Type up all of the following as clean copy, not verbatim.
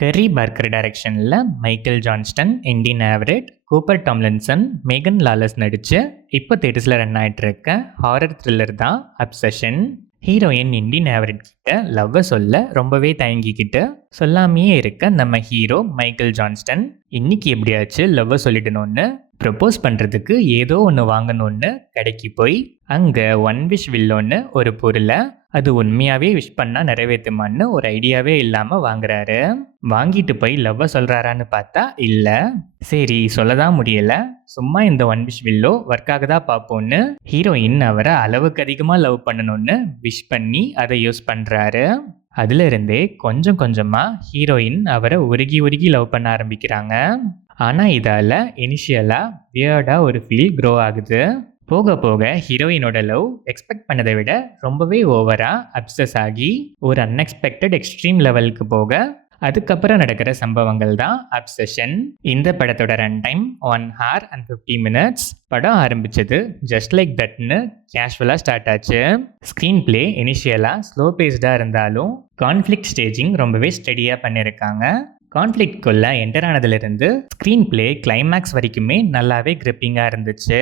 Kerry Parker டைரக்ஷனில் Michael Johnston, இண்டின் ஆவரெட், Cooper Tomlinson, Megan Lawless நடித்து இப்போ தேட்டர்ஸில் ரன் ஆகிட்டு இருக்க ஹாரர் த்ரில்லர் தான் அப்சஷன். ஹீரோயின் இண்டின் ஆவரெட் கிட்ட லவ்வை சொல்ல ரொம்பவே தயங்கிக்கிட்டு சொல்லாமையே இருக்க நம்ம ஹீரோ மைக்கேல் ஜான்ஸ்டன் இன்னைக்கு எப்படியாச்சு லவ்வை சொல்லிடணும்னு ப்ரப்போஸ் பண்ணுறதுக்கு ஏதோ ஒன்று வாங்கணும்னு கடைக்கு போய் அங்கே ஒன் விஷ் வில்லோன்னு ஒரு பொருளை அது உண்மையாகவே விஷ் பண்ணால் நிறைவேற்றுமான்னு ஒரு ஐடியாவே இல்லாமல் வாங்குறாரு. வாங்கிட்டு போய் லவ்வை சொல்கிறாரான்னு பார்த்தா இல்லை. சரி, சொல்லதான் முடியலை, சும்மா இந்த ஒன் விஷ் வில்லோ ஒர்க் ஆகுதா பார்ப்போன்னு ஹீரோயின் அவரை அளவுக்கு அதிகமாக லவ் பண்ணணும்னு விஷ் பண்ணி அதை யூஸ் பண்ணுறாரு. அதிலிருந்தே கொஞ்சம் கொஞ்சமாக ஹீரோயின் அவரை உருகி உருகி லவ் பண்ண ஆரம்பிக்கிறாங்க. ஆனால் இதால் இனிஷியலாக வியர்டாக ஒரு ஃபீல் க்ரோ ஆகுது. போக போக ஹீரோயினோட லவ் எக்ஸ்பெக்ட் பண்ணதை விட ரொம்பவே ஓவராக அப்சஸ் ஆகி ஒரு அன்எக்ஸ்பெக்டட் எக்ஸ்ட்ரீம் லெவலுக்கு போக அதுக்கப்புறம் நடக்கிற சம்பவங்கள் தான் அப்சஷன். இந்த படத்தோட run time 1 hour and 50 minutes. படம் ஆரம்பிச்சது ஜஸ்ட் லைக் தட்னு கேஷுவலாக ஸ்டார்ட் ஆச்சு. ஸ்க்ரீன் பிளே இனிஷியலாக ஸ்லோ பேஸ்டாக இருந்தாலும் கான்ஃப்ளிக்ட் ஸ்டேஜிங் ரொம்பவே ஸ்டடியாக பண்ணியிருக்காங்க. கான்ஃப்ளிக்ட்குள்ளே என்டர் ஆனதுலேருந்து ஸ்க்ரீன் பிளே கிளைமேக்ஸ் வரைக்குமே நல்லாவே கிரிப்பிங்காக இருந்துச்சு.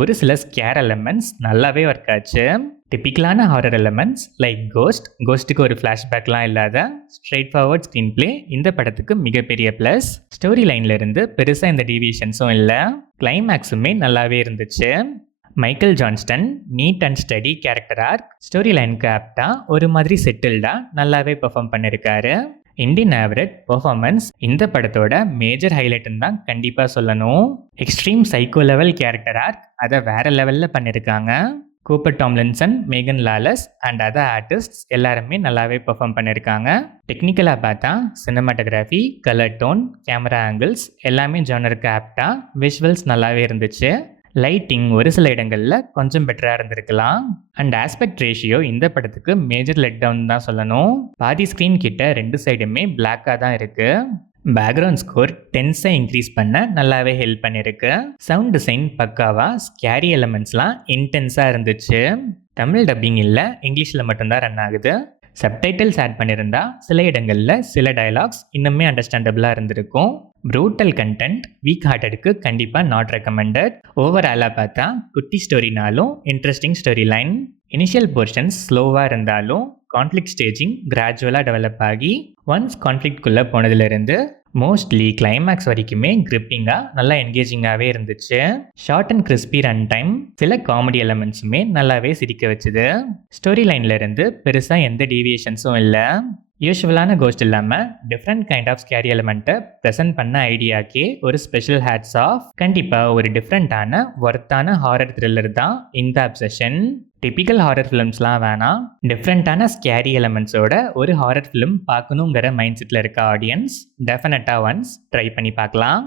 ஒரு சில ஸ்கேர் எலமெண்ட்ஸ் நல்லாவே ஒர்க் ஆச்சு. டிப்பிக்கலான ஹாரர் எலமெண்ட்ஸ் லைக் கோஸ்ட்டுக்கு ஒரு ஃப்ளாஷ்பேக்லாம் இல்லாத ஸ்ட்ரெயிட் ஃபார்வர்ட் ஸ்க்ரீன் பிளே இந்த படத்துக்கு மிகப்பெரிய ப்ளஸ். ஸ்டோரி லைனில் இருந்து பெருசாக எந்த டீவியேஷன்ஸும் இல்லை. கிளைமேக்ஸுமே நல்லாவே இருந்துச்சு. Michael Johnston neat and steady character arc, story லைனுக்கு ஆப்டாக ஒரு மாதிரி செட்டில்டாக நல்லாவே பெர்ஃபார்ம் பண்ணியிருக்காரு. இண்டின் ஆவரெட் பெர்ஃபார்மன்ஸ் இந்த படத்தோட மேஜர் ஹைலைட்னு தான் கண்டிப்பாக சொல்லணும். Extreme psycho level character arc அதை வேற லெவலில் பண்ணியிருக்காங்க. Cooper Tomlinson, Megan Lawless and other artists எல்லாருமே நல்லாவே பெர்ஃபார்ம் பண்ணியிருக்காங்க. டெக்னிக்கலாக பார்த்தா cinematography, colour tone, camera angles எல்லாமே ஜானருக்கு ஆப்டாக, விஷுவல்ஸ் நல்லாவே இருந்துச்சு. லைட்டிங் ஒரு சில இடங்களில் கொஞ்சம் பெட்டராக இருந்திருக்கலாம். அண்ட் ஆஸ்பெக்ட் ரேஷியோ இந்த படத்துக்கு மேஜர் லெட் டவுன் தான் சொல்லணும். பாதி ஸ்க்ரீன் கிட்ட 2 சைடுமே பிளாக்காக தான் இருக்குது. பேக்ரவுண்ட் ஸ்கோர் டென்ஸை இன்க்ரீஸ் பண்ண நல்லாவே ஹெல்ப் பண்ணியிருக்கு. சவுண்ட் டிசைன் பக்காவாக, ஸ்கேரி எலமெண்ட்ஸ்லாம் இன்டென்ஸாக இருந்துச்சு. தமிழ் டப்பிங் இல்லை, இங்கிலீஷில் மட்டும்தான் ரன் ஆகுது. சப்டைட்டில்ஸ் ஆட் பண்ணியிருந்தா சில இடங்களில் சில டயலாக்ஸ் இன்னுமே அண்டர்ஸ்டாண்டபிளாக இருந்திருக்கும். ப்ரூட்டல் கண்டென்ட் வீக் ஹார்ட்டடுக்கு கண்டிப்பாக நாட் ரெக்கமெண்டட். ஓவராலாக பார்த்தா குட்டி ஸ்டோரினாலும் interesting story line. Initial portions ஸ்லோவாக இருந்தாலும் கான்ஃப்ளிக்ட் ஸ்டேஜிங் கிராஜுவலாக டெவலப் ஆகி ஒன்ஸ் கான்ஃப்ளிக்ட்குள்ளே போனதுலேருந்து மோஸ்ட்லி கிளைமேக்ஸ் வரைக்குமே கிரிப்பிங்காக நல்லா என்கேஜிங்காகவே இருந்துச்சு. Short and crispy run time, சில காமெடி எலமெண்ட்ஸுமே நல்லாவே சிரிக்க வச்சுது. ஸ்டோரி லைனில் இருந்து பெருசாக எந்த டீவியேஷன்ஸும் இல்லை. யூஸ்வலான கோஸ்ட் இல்லாமல் டிஃப்ரெண்ட் கைண்ட் ஆஃப் ஸ்கேரி எலிமெண்ட்டை ப்ரெசென்ட் பண்ண ஐடியாக்கே ஒரு ஸ்பெஷல் ஹேட்ஸ் ஆஃப். கண்டிப்பாக ஒரு டிஃப்ரெண்ட்டான ஒர்த்தான ஹாரர் த்ரில்லர் தான் இந்த அப்சஷன். டிப்பிக்கல் ஹாரர் ஃபிலிம்ஸ்லாம் வேணாம், டிஃப்ரெண்ட்டான ஸ்கேரி எலமெண்ட்ஸோட ஒரு ஹாரர் ஃபிலிம் பார்க்கணுங்கிற மைண்ட் செட்டில் இருக்க ஆடியன்ஸ் டெஃபினட்டாக ஒன்ஸ் ட்ரை பண்ணி பார்க்கலாம்.